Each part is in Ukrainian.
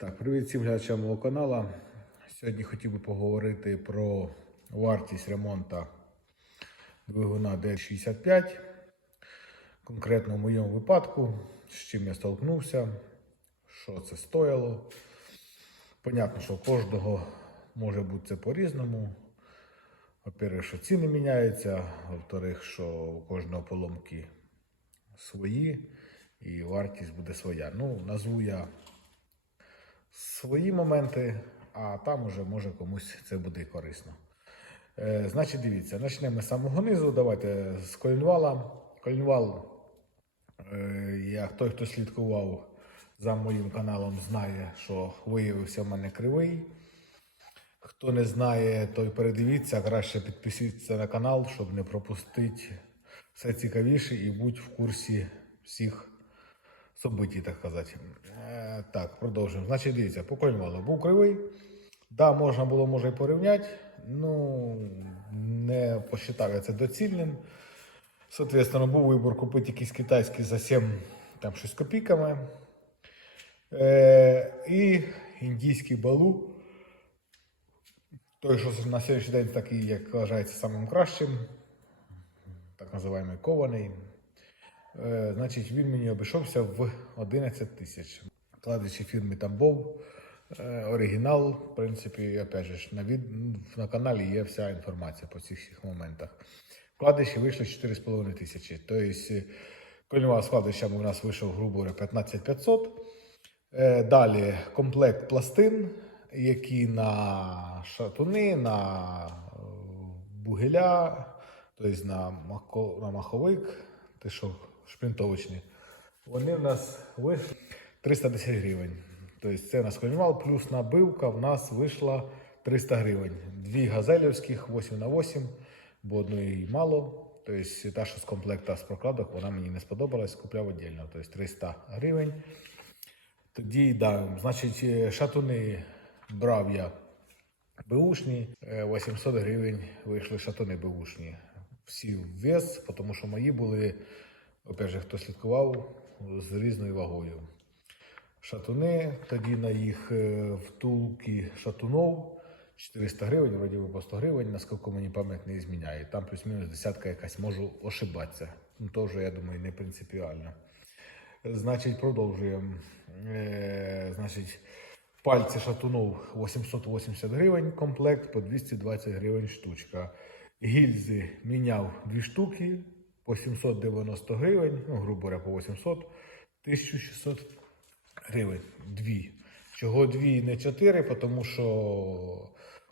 Так, привіт всім глядачам мого каналу. Сьогодні хотів би поговорити про вартість ремонту двигуна D65. Конкретно в моєму випадку, з чим я столкнувся, що це стояло. Понятно, що у кожного може бути це по-різному. Во-первых, що ціни міняються, во-вторых, що у кожного поломки свої і вартість буде своя. Ну, назву я свої моменти, а там уже може комусь це буде корисно. Е, значить, дивіться, почнемо з самого низу. Давайте з колінвала. Колінвал, е, я, той, хто слідкував за моїм каналом, знає, що виявився в мене кривий. Хто не знає, той передивіться, краще підпишіться на канал, щоб не пропустити все цікавіше і бути в курсі всіх событий, так сказати. Е, так, продовжуємо. Значить, дивіться, по Кольмалу був кривий. Да, можна було може і порівняти, ну не посчитав це доцільним. Соответственно, був вибір купити якийсь китайський за 7 там, щось копійками. Е, і індійський балу. Той, що на сьогоднішній день такий, як вважається, самим кращим, так називаємо кований. Е, значить, він мені обійшовся в 11 тисяч. Вкладачі фірми Тамбов, е, оригінал, в принципі, опять же, на, від... на каналі є вся інформація по цих всіх моментах. Вкладиші вийшли 4,5 тисячі. Тобто, кольнова складищами у нас вийшов, грубо говоря, 15 500. Е, Далі комплект пластин, які на шатуни, на е, бугеля, тобто на, маховик, що шпинтовочні. Вони в нас вийшли 310 гривень. Тобто це у нас колінвал, плюс набивка в нас вийшла 300 гривень. Дві газелівських 8 на 8 бо одної мало. Тобто та, що з комплекта з прокладок, вона мені не сподобалась, купляв віддільно. Тобто 300 гривень. Тоді, да, значить, е, шатуни брав я беушні, е, 800 гривень вийшли шатуни беушні. Всі в вес, тому що мої були, опять же, хто слідкував, з різною вагою. Шатуни, тоді на їх е, втулки шатунов 400 гривень, вроді би по 100 гривень, наскільки мені пам'ять не зміняє. Там плюс-мінус десятка якась, можу ошибатися. Ну, то вже, я думаю, не принципіально. Значить, продовжуємо. Е, значить, пальці шатунов 880 гривень комплект, по 220 гривень штучка. Гільзи міняв дві штуки по 790 гривень, ну, грубо говоря, по 800, 1600 гривень. Дві. Чого дві, не чотири, тому що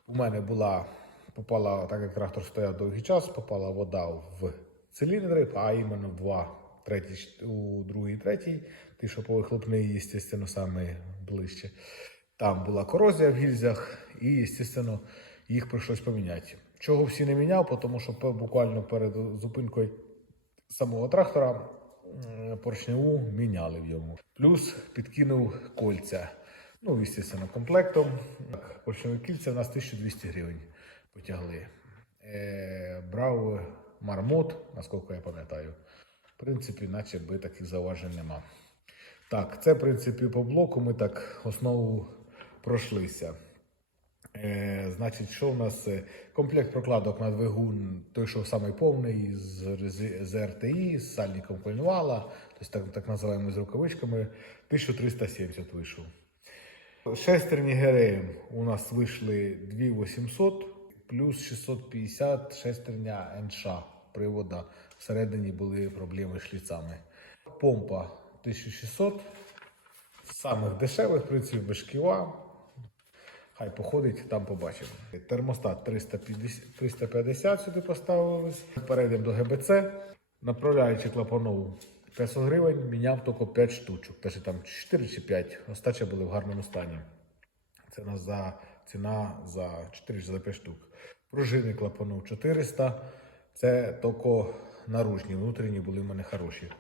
у мене була, попала, так як трактор стояв довгий час, попала вода в циліндри, а іменно два, третій, у другий, третій, ті, що по вихлопний, звісно, саме ближче. Там була корозія в гільзях, і, звісно, їх прийшлось поміняти. Чого всі не міняв, тому що буквально перед зупинкою самого трактора поршневу міняли в йому. Плюс підкинув кольця. Ну, звісно, комплектом. Поршневі кільця в нас 1200 гривень потягли. Е, брав мармот, наскільки я пам'ятаю. В принципі, наче би таких зауважень нема. Так, це, в принципі, по блоку ми так основу пройшлися. Е, значить, що у нас? Е, Комплект прокладок на двигун, той, що самий повний, з, рези- з РТІ, з сальником коленвала, тобто так, так називаємо з рукавичками, 1370 вийшов. Шестерні ГРМ у нас вийшли 2800 плюс 650 шестерня НШ привода. Всередині були проблеми з шліцами. Помпа 1600. З самих дешевих, в принципі, без шківа. Хай походить, там побачимо. Термостат 350, 350 сюди поставились. Перейдемо до ГБЦ. Направляючи клапанову 500 гривень, міняв тільки 5 штучок. Теж там 4 чи 5. Остача були в гарному стані. Це на за ціна за 4 чи за 5 штук. Пружини клапанув 400. Це тільки наружні, внутрішні були в мене хороші.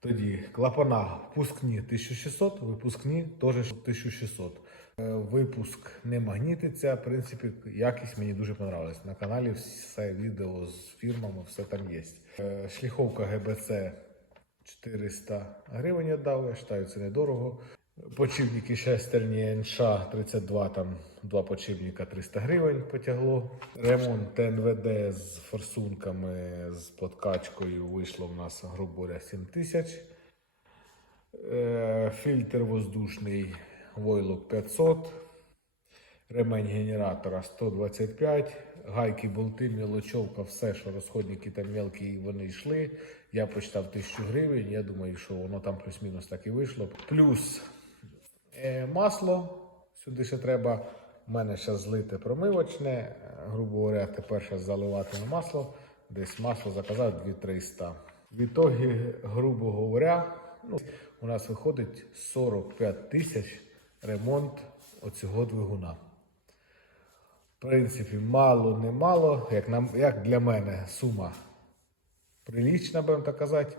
Тоді клапана впускні 1600, випускні теж 1600. Е, Випуск не магнітиться. В принципі, якість мені дуже понравилась. На каналі все відео з фірмами, все там є. Е, Шліховка ГБЦ 400 гривень я дав, я вважаю, це недорого. Почивники шестерні НШ 32, там два почивника 300 гривень потягло. Ремонт НВД з форсунками, з подкачкою вийшло в нас, грубо говоря, 7 тисяч. Е, Фільтр воздушний войлок 500. Ремень генератора 125, гайки, болти, мілочовка, все, що розходники там мелкі, вони йшли. Я почитав 1000 гривень. Я думаю, що воно там плюс-мінус так і вийшло. Плюс е, масло. Сюди ще треба. У мене ще злите промивочне. е, Грубо говоря, тепер ще заливатиме масло. Десь масло заказав 2300. В ітогі, грубо говоря, ну, у нас виходить 45 тисяч ремонт оцього двигуна. В принципі, мало, не мало, як, нам, як для мене сума прилічна, будемо так казати.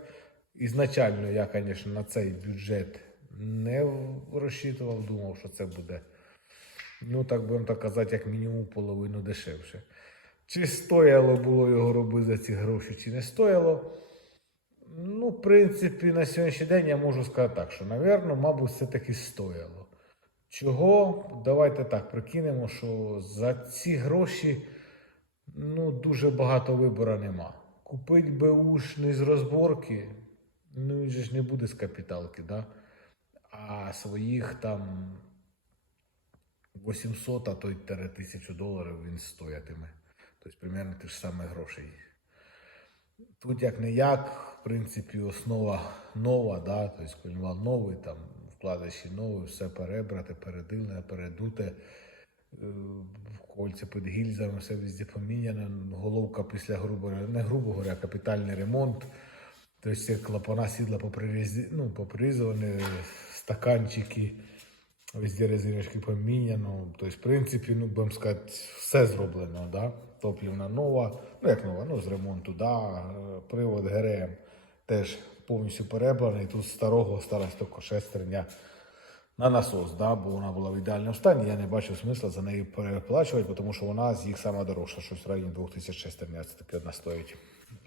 Ізначально я, звісно, на цей бюджет не розчитував, думав, що це буде, ну так будемо так казати, як мінімум половину дешевше. Чи стояло було його робити за ці гроші, чи не стояло. Ну, в принципі, на сьогоднішній день я можу сказати так, що, напевно, мабуть, все-таки стояло. Чого? Давайте так прикинемо, що за ці гроші ну, дуже багато вибору нема. Купить беушний з розборки, ну він же ж не буде з капіталки, да? а своїх там 800, а то й тере 1000 доларів він стоятиме. Тобто, примерно ті ж самі гроші. Тут як не як, в принципі, основа нова, да? тобто новий, там вкладиші нові, все перебрати, передилене, передуте, е, кольця під гільзами, все везде поміняно, головка після грубо, не грубо говоря, капітальний ремонт. Тобто клапана сідла поприрізі- ну, поприрізані, стаканчики, везде резиночки поміняно. Тобто, в принципі, ну, будемо сказати, все зроблено, да? Топлівна нова, ну як нова, ну з ремонту, да? е, привод ГРМ теж повністю перебраний. Тут старого осталась тільки шестерня на насос, да? бо вона була в ідеальному стані. Я не бачив смисла за неї переплачувати, тому що вона з їх сама дорожча, щось в районі 2000 шестерня, це таки одна стоїть.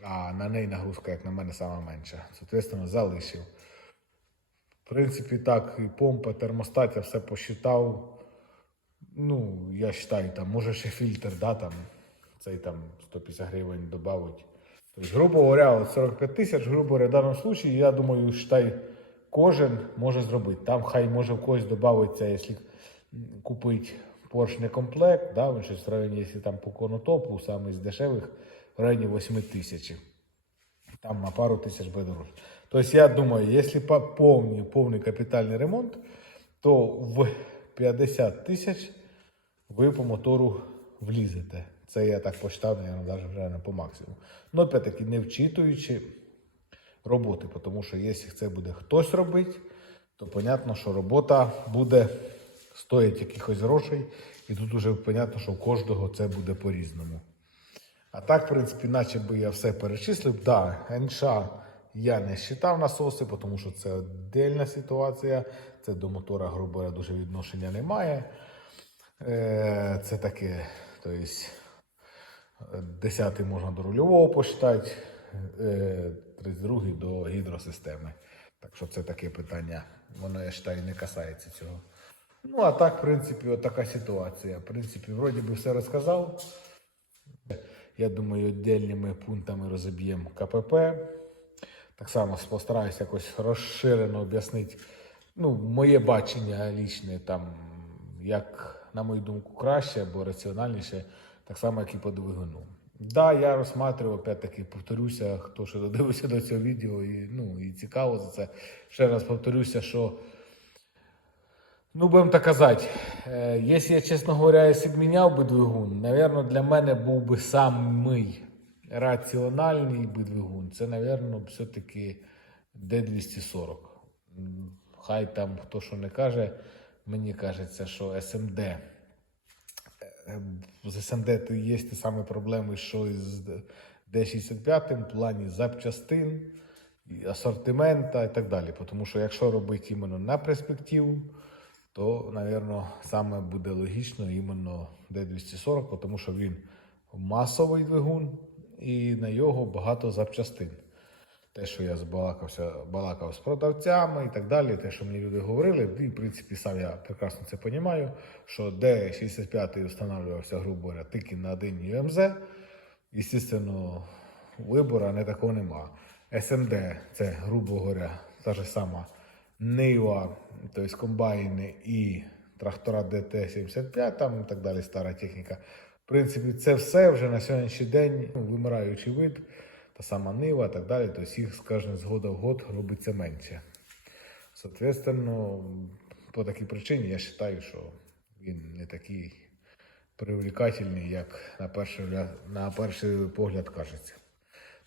А на неї нагрузка, як на мене, сама менша. Соответственно, залишив. В принципі, так, і помпа, термостат, я все посчитав. Ну, я вважаю, там, може ще фільтр, да, там, цей там 150 гривень додавить. Тобто, грубо говоря, от 45 тисяч, грубо говоря, в даному випадку, я думаю, считай, кожен може зробити. Там хай може в когось додається, якщо купити поршня комплект, да, він щось в районі, якщо там по конотопу, саме з дешевих, в районі 8 тисяч. Там на пару тисяч буде дорожче. Тобто я думаю, якщо по- повний, повний капітальний ремонт, то в 50 тисяч ви по мотору влізете. Це я так наверное, навіть вже не по максимуму. Ну, опять-таки, не вчитуючи роботи, тому що якщо це буде хтось робити, то понятно, що робота буде стоїть якихось грошей, і тут вже понятно, що у кожного це буде по-різному. А так, в принципі, наче би я все перечислив. Да, НШ я не считав насоси, тому що це отдельна ситуація. Це до мотора, грубо дуже відношення немає. Е, Це таке, тобто, 10 можна до рульового посчитати, е, 32 до гідросистеми. Так що це таке питання, воно, я вважаю, не касається цього. Ну, а так, в принципі, от така ситуація. В принципі, вроді би все розказав. Я думаю, віддільними пунктами розіб'ємо КПП. Так само постараюся якось розширено об'яснити. Ну, моє бачення лічне, там, як, на мою думку, краще або раціональніше, так само, як і по двигуну. Да, я розсматривав, опять-таки, повторюся, хто ще додивився до цього відео і, ну, і цікаво за це. Ще раз повторюся, що Ну, будемо так казати, е, якщо я, чесно говоря, якщо б міняв би двигун, напевно, для мене був би самий раціональний би двигун. Це, напевно, все-таки D240. Хай там хто що не каже, мені кажеться, що SMD. е, З то є ті самі проблеми, що і з D65 в плані запчастин, асортимента і так далі. Тому що якщо робити іменно на перспективу, то, напевно, саме буде логічно іменно D240, тому що він масовий двигун і на його багато запчастин. Те, що я збалакався, балакав з продавцями і так далі, те, що мені люди говорили, і в принципі сам я прекрасно це розумію, що D65 встановлювався, грубо говоря, тільки на один UMZ. Естественно, вибору не такого нема. СМД це, грубо говоря, та ж сама Нива, тобто комбайни і трактора ДТ-75, там і так далі, стара техніка. В принципі, це все вже на сьогоднішній день ну, вимираючий вид, та сама Нива і так далі, тобто їх з кожним з в год робиться менше. Соответственно, по такій причині я вважаю, що він не такий привлекательний, як на перший, на перший погляд кажеться.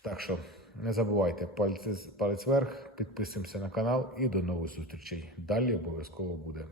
Так що не забувайте пальці, палець вверх, підписуємося на канал і до нових зустрічей. Далі обов'язково буде.